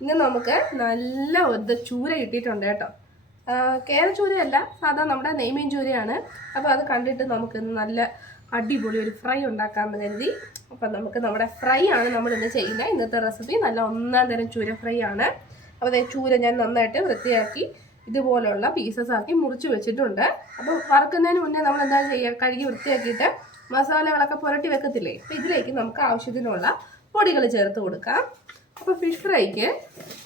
ഇന്ന് നമുക്ക് നല്ല ഒരു ചൂര കിട്ടിയിട്ടുണ്ട് കേട്ടോ. കേരച്ചൂരയല്ല, സാധാ നമ്മുടെ നെയ്മീൻ ചൂരയാണ്. അപ്പോൾ അത് കണ്ടിട്ട് നമുക്ക് നല്ല അടിപൊളി ഒരു ഫ്രൈ ഉണ്ടാക്കാമെന്ന് കരുതി. അപ്പം നമുക്ക് നമ്മുടെ ഫ്രൈ ആണ് നമ്മളിന്ന് ചെയ്യുന്നത്. ഇന്നത്തെ റെസിപ്പി നല്ല ഒന്നാം തരം ചൂര ഫ്രൈ ആണ്. അപ്പോൾ അതേ ചൂര ഞാൻ നന്നായിട്ട് വൃത്തിയാക്കി ഇതുപോലുള്ള പീസസ് ആക്കി മുറിച്ച് വെച്ചിട്ടുണ്ട്. അപ്പോൾ വറുക്കുന്നതിന് മുന്നേ നമ്മൾ എന്താ ചെയ്യുക, കഴുകി വൃത്തിയാക്കിയിട്ട് മസാലകളൊക്കെ പുരട്ടി വെക്കത്തില്ലേ. അപ്പോൾ ഇതിലേക്ക് നമുക്ക് ആവശ്യത്തിനുള്ള പൊടികൾ ചേർത്ത് കൊടുക്കാം. അപ്പോൾ ഫിഷ് ഫ്രൈക്ക്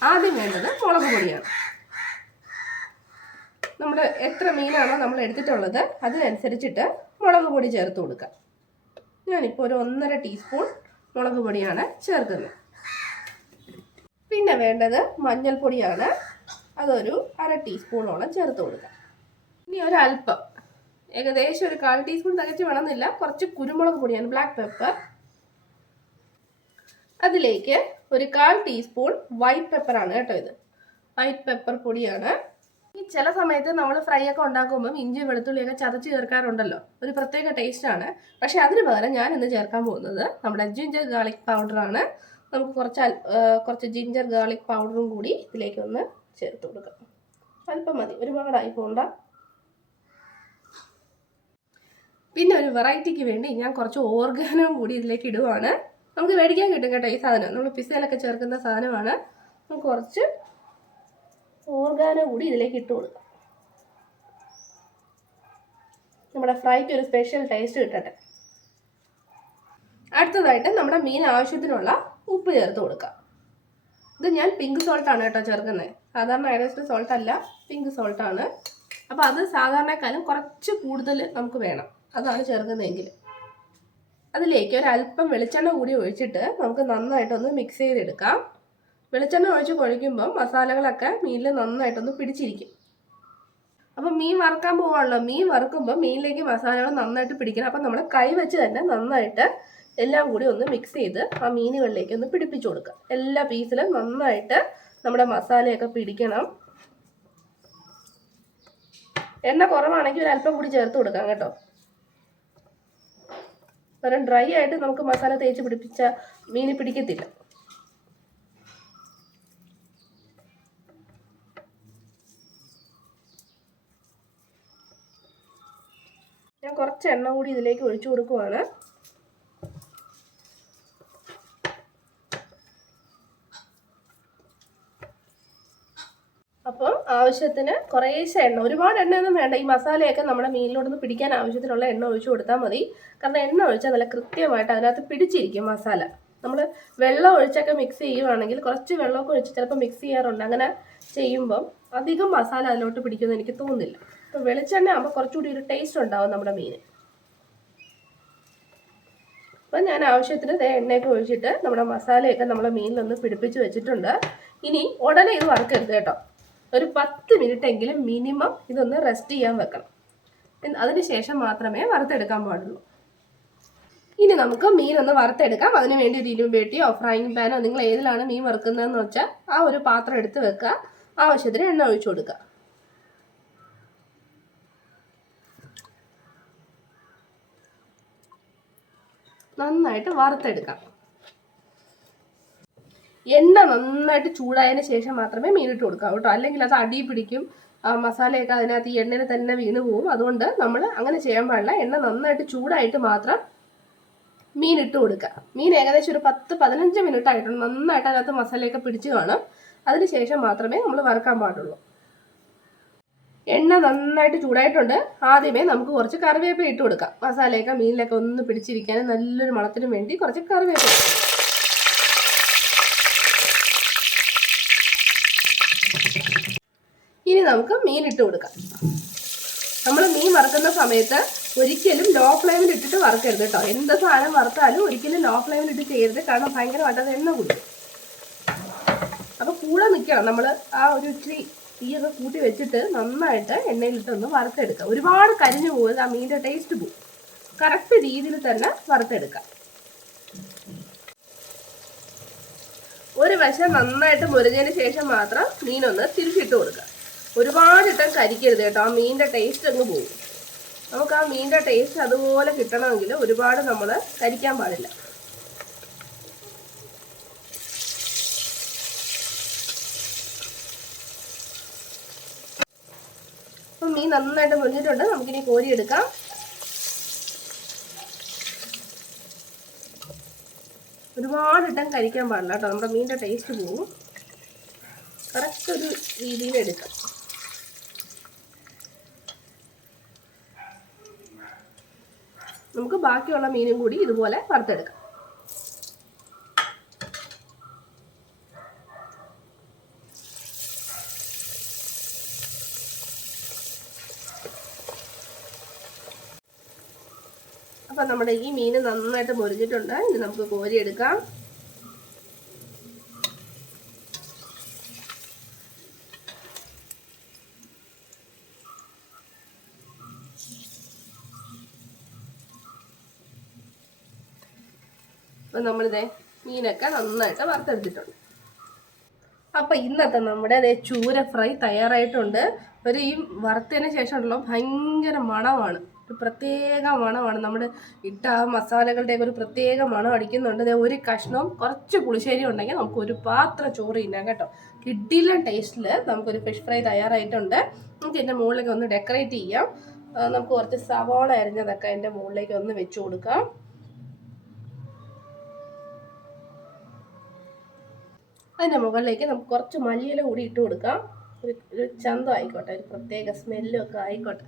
ആദ്യം വേണ്ടത് മുളക് പൊടിയാണ്. നമ്മൾ എത്ര മീനാണോ നമ്മൾ എടുത്തിട്ടുള്ളത് അതിനനുസരിച്ചിട്ട് മുളക് പൊടി ചേർത്ത് കൊടുക്കാം. ഞാനിപ്പോൾ ഒരു 1.5 ടീസ്പൂൺ മുളക് പൊടിയാണ് ചേർക്കുന്നത്. പിന്നെ വേണ്ടത് മഞ്ഞൾപ്പൊടിയാണ്. അതൊരു 1/2 ടീസ്പൂണോളം ചേർത്ത് കൊടുക്കാം. ഇനി ഒരല്പം, ഏകദേശം ഒരു 1/4 ടീസ്പൂൺ തികച്ച് വേണമെന്നില്ല, കുറച്ച് കുരുമുളക് പൊടിയാണ്, ബ്ലാക്ക് പെപ്പർ. അതിലേക്ക് ഒരു 1/4 ടീസ്പൂൺ വൈറ്റ് പെപ്പറാണ് കേട്ടോ. ഇത് വൈറ്റ് പെപ്പർ പൊടിയാണ്. ഈ ചില സമയത്ത് നമ്മൾ ഫ്രൈ ഒക്കെ ഉണ്ടാക്കുമ്പം ഇഞ്ചി വെളുത്തുള്ളിയൊക്കെ ചതച്ച് ചേർക്കാറുണ്ടല്ലോ, ഒരു പ്രത്യേക ടേസ്റ്റാണ്. പക്ഷേ അതിന് പകരം ഞാൻ ഇന്ന് ചേർക്കാൻ പോകുന്നത് നമ്മുടെ ജിഞ്ചർ ഗാർലിക് പൗഡറാണ്. നമുക്ക് കുറച്ച് ജിഞ്ചർ ഗാർലിക് പൗഡറും കൂടി ഇതിലേക്കൊന്ന് ചേർത്ത് കൊടുക്കാം. അല്പം മതി, ഒരുപാടായി പോകണ്ട. പിന്നെ ഒരു വെറൈറ്റിക്ക് വേണ്ടി ഞാൻ കുറച്ച് ഓർഗാനോയും കൂടി ഇതിലേക്ക് ഇടുവാണ്. നമുക്ക് മേടിക്കാൻ കിട്ടും കേട്ടോ ഈ സാധനം, നമ്മൾ പിസ്സയിലൊക്കെ ചേർക്കുന്ന സാധനമാണ്. നമുക്ക് കുറച്ച് ഓർഗാനോ കൂടി ഇതിലേക്ക് ഇട്ട് കൊടുക്കാം. നമ്മുടെ ഫ്രൈക്ക് ഒരു സ്പെഷ്യൽ ടേസ്റ്റ് കിട്ടട്ടെ. അടുത്തതായിട്ട് നമ്മുടെ മീൻ ആവശ്യത്തിനുള്ള ഉപ്പ് ചേർത്ത് കൊടുക്കാം. ഇത് ഞാൻ പിങ്ക് സോൾട്ടാണ് കേട്ടോ ചേർക്കുന്നത്. സാധാരണ ഐഡസ്റ്റ് സോൾട്ട് അല്ല, പിങ്ക് സോൾട്ടാണ്. അപ്പോൾ അത് സാധാരണക്കാളും കുറച്ച് കൂടുതൽ നമുക്ക് വേണം, അതാണ് ചേർക്കുന്നതെങ്കിൽ. അതിലേക്ക് ഒരല്പം വെളിച്ചെണ്ണ കൂടി ഒഴിച്ചിട്ട് നമുക്ക് നന്നായിട്ടൊന്ന് മിക്സ് ചെയ്തെടുക്കാം. വെളിച്ചെണ്ണ ഒഴിച്ച് കുഴയ്ക്കുമ്പം മസാലകളൊക്കെ മീനിൽ നന്നായിട്ടൊന്ന് പിടിച്ചിരിക്കും. അപ്പം മീൻ വറുക്കാൻ പോകാണല്ലോ, മീൻ വറുക്കുമ്പോൾ മീനിലേക്ക് മസാലകൾ നന്നായിട്ട് പിടിക്കണം. അപ്പം നമ്മൾ കൈ വെച്ച് തന്നെ നന്നായിട്ട് എല്ലാം കൂടി ഒന്ന് മിക്സ് ചെയ്ത് ആ മീനുകളിലേക്ക് ഒന്ന് പിടിപ്പിച്ചു കൊടുക്കുക. എല്ലാ പീസിലും നന്നായിട്ട് നമ്മുടെ മസാലയൊക്കെ പിടിക്കണം. എണ്ണ കുറവാണെങ്കിൽ ഒരല്പം കൂടി ചേർത്ത് കൊടുക്കാം കേട്ടോ. കാരണം ഡ്രൈ ആയിട്ട് നമുക്ക് മസാല തേച്ച് പിടിപ്പിച്ച മീന് പിടിക്കത്തില്ല. ഞാൻ കുറച്ച് എണ്ണ കൂടി ഇതിലേക്ക് ഒഴിച്ചു കൊടുക്കുവാണ്. അപ്പോൾ ആവശ്യത്തിന് കുറേശ്ശെ എണ്ണ, ഒരുപാട് എണ്ണയൊന്നും വേണ്ട. ഈ മസാലയൊക്കെ നമ്മുടെ മീനിലോട്ടൊന്ന് പിടിക്കാൻ ആവശ്യത്തിനുള്ള എണ്ണ ഒഴിച്ചു കൊടുത്താൽ മതി. കാരണം എണ്ണ ഒഴിച്ചാൽ നല്ല കൃത്യമായിട്ട് അതിനകത്ത് പിടിച്ചിരിക്കും മസാല. നമ്മൾ വെള്ളം ഒഴിച്ചൊക്കെ മിക്സ് ചെയ്യുവാണെങ്കിൽ, കുറച്ച് വെള്ളമൊക്കെ ഒഴിച്ച് ചിലപ്പോൾ മിക്സ് ചെയ്യാറുണ്ട്, അങ്ങനെ ചെയ്യുമ്പം അധികം മസാല അതിലോട്ട് പിടിക്കുമെന്ന് എനിക്ക് തോന്നുന്നില്ല. അപ്പോൾ വെളിച്ചെണ്ണ ആകുമ്പോൾ കുറച്ചുകൂടി ഒരു ടേസ്റ്റ് ഉണ്ടാവും നമ്മുടെ മീൻ. അപ്പം ഞാൻ ആവശ്യത്തിന് എണ്ണയൊക്കെ ഒഴിച്ചിട്ട് നമ്മുടെ മസാലയൊക്കെ നമ്മളെ മീനിലൊന്ന് പിടിപ്പിച്ച് വെച്ചിട്ടുണ്ട്. ഇനി ഉടനെ ഇത് വറുക്കരുത് കേട്ടോ. ഒരു 10 മിനിറ്റ് എങ്കിലും മിനിമം ഇതൊന്ന് റെസ്റ്റ് ചെയ്യാൻ വെക്കണം. അതിന് ശേഷം മാത്രമേ വറുത്തെടുക്കാൻ പാടുള്ളൂ. ഇനി നമുക്ക് മീനൊന്ന് വറുത്തെടുക്കാം. അതിന് വേണ്ടി ഒരു ഇരുമ്പേട്ടിയോ ഫ്രൈങ് പാനോ, നിങ്ങൾ ഏതിലാണ് മീൻ വറുക്കുന്നതെന്ന് വെച്ചാൽ ആ ഒരു പാത്രം എടുത്ത് വെക്കുക. ആവശ്യത്തിന് എണ്ണ ഒഴിച്ചു കൊടുക്കുക. നന്നായിട്ട് വറുത്തെടുക്കാം. എണ്ണ നന്നായിട്ട് ചൂടായതിന് ശേഷം മാത്രമേ മീനിട്ട് കൊടുക്കാം കേട്ടോ, അല്ലെങ്കിൽ അത് അടി പിടിക്കും. മസാലയൊക്കെ അതിനകത്ത് ഈ എണ്ണയിൽ തന്നെ വീണ് പോവും. അതുകൊണ്ട് നമ്മൾ അങ്ങനെ ചെയ്യാൻ പാടില്ല. എണ്ണ നന്നായിട്ട് ചൂടായിട്ട് മാത്രം മീൻ ഇട്ട് കൊടുക്കുക. മീൻ ഏകദേശം ഒരു 10-15 മിനിറ്റ് ആയിട്ടുണ്ട്. നന്നായിട്ട് അതിനകത്ത് മസാലയൊക്കെ പിടിച്ച് കാണും. അതിന് ശേഷം മാത്രമേ നമ്മൾ വറുക്കാൻ പാടുള്ളൂ. എണ്ണ നന്നായിട്ട് ചൂടായിട്ടുണ്ട്. ആദ്യമേ നമുക്ക് കുറച്ച് കറിവേപ്പില ഇട്ട് കൊടുക്കാം. മസാലയൊക്കെ മീനിലൊക്കെ ഒന്ന് പിടിച്ചിരിക്കാനും നല്ലൊരു മണത്തിനും വേണ്ടി കുറച്ച് കറിവേപ്പില. ഇനി നമുക്ക് മീൻ ഇട്ട് കൊടുക്കാം. നമ്മൾ മീൻ വറുക്കുന്ന സമയത്ത് ഒരിക്കലും ലോ ഫ്ലെയിമിൽ ഇട്ടിട്ട് വറുക്കരുത് കേട്ടോ. എന്ത് സാധനം വറുത്താലും ഒരിക്കലും ലോ ഫ്ലെയിമിൽ ഇട്ട് ചെയ്യരുത്. കാരണം ഭയങ്കരമായിട്ട് അത് എണ്ണ കുടിക്കും. അപ്പോൾ കൂടെ നിൽക്കണം. നമ്മൾ ആ ഒരു ഇച്ചിരി തീയൊക്കെ കൂട്ടി വെച്ചിട്ട് നന്നായിട്ട് എണ്ണയിലിട്ടൊന്ന് വറുത്തെടുക്കാം. ഒരുപാട് കരിഞ്ഞു പോകരുത്, ആ മീനിൻ്റെ ടേസ്റ്റ് പോകും. കറക്റ്റ് രീതിയിൽ തന്നെ വറുത്തെടുക്കാം. ഒരു വശം നന്നായിട്ട് മുരിഞ്ഞതിന് ശേഷം മാത്രം മീനൊന്ന് തിരിച്ചിട്ട് കൊടുക്കുക. ഒരുപാടിട്ടും കരിക്കരുത് കേട്ടോ, ആ മീനിൻ്റെ ടേസ്റ്റ് അങ്ങ് പോകും. നമുക്ക് ആ മീനിൻ്റെ ടേസ്റ്റ് അതുപോലെ കിട്ടണമെങ്കിൽ ഒരുപാട് നമ്മൾ കരിക്കാൻ പാടില്ല. നന്നായിട്ട് മുരിഞ്ഞിട്ടുണ്ട്. നമുക്കിനി കോരിയെടുക്കാം. ഒരുപാടിട്ടും കഴിക്കാൻ പാടില്ല കേട്ടോ, നമ്മുടെ മീനിൻ്റെ ടേസ്റ്റ് പോകും. കറക്റ്റ് ഒരു രീതിയിൽ എടുക്കാം. നമുക്ക് ബാക്കിയുള്ള മീനും കൂടി ഇതുപോലെ വറുത്തെടുക്കാം. അപ്പം നമ്മുടെ ഈ മീൻ നന്നായിട്ട് മുരിഞ്ഞിട്ടുണ്ട്. ഇനി നമുക്ക് കോരിയെടുക്കാം. അപ്പം നമ്മളിതേ മീനൊക്കെ നന്നായിട്ട് വറുത്തെടുത്തിട്ടുണ്ട്. അപ്പം ഇന്നത്തെ നമ്മുടെ ചൂര ഫ്രൈ തയ്യാറായിട്ടുണ്ട്. ഈ വറുത്തതിന് ശേഷമുള്ള ഭയങ്കര മണമാണ്, ഒരു പ്രത്യേക മണമാണ്. നമ്മുടെ ഇട്ട മസാലകളുടെയൊക്കെ ഒരു പ്രത്യേക മണം അടിക്കുന്നുണ്ട്. ഒരു കഷ്ണവും കുറച്ച് പുളിശ്ശേരി ഉണ്ടെങ്കിൽ നമുക്ക് ഒരു പാത്രം ചോറ് തിന്നാം കേട്ടോ. കിഡിലൻ ടേസ്റ്റിൽ നമുക്കൊരു ഫിഷ് ഫ്രൈ തയ്യാറായിട്ടുണ്ട്. നമുക്ക് ഇതിൻ്റെ മുകളിലേക്ക് ഒന്ന് ഡെക്കറേറ്റ് ചെയ്യാം. നമുക്ക് കുറച്ച് സവാള അരിഞ്ഞതൊക്കെ അതിൻ്റെ മുകളിലേക്ക് ഒന്ന് വെച്ച് കൊടുക്കാം. അതിൻ്റെ മുകളിലേക്ക് നമുക്ക് കുറച്ച് മല്ലിയില കൂടി ഇട്ട് കൊടുക്കാം. ഒരു ചന്തം ആയിക്കോട്ടെ, ഒരു പ്രത്യേക സ്മെല്ലൊക്കെ ആയിക്കോട്ടെ.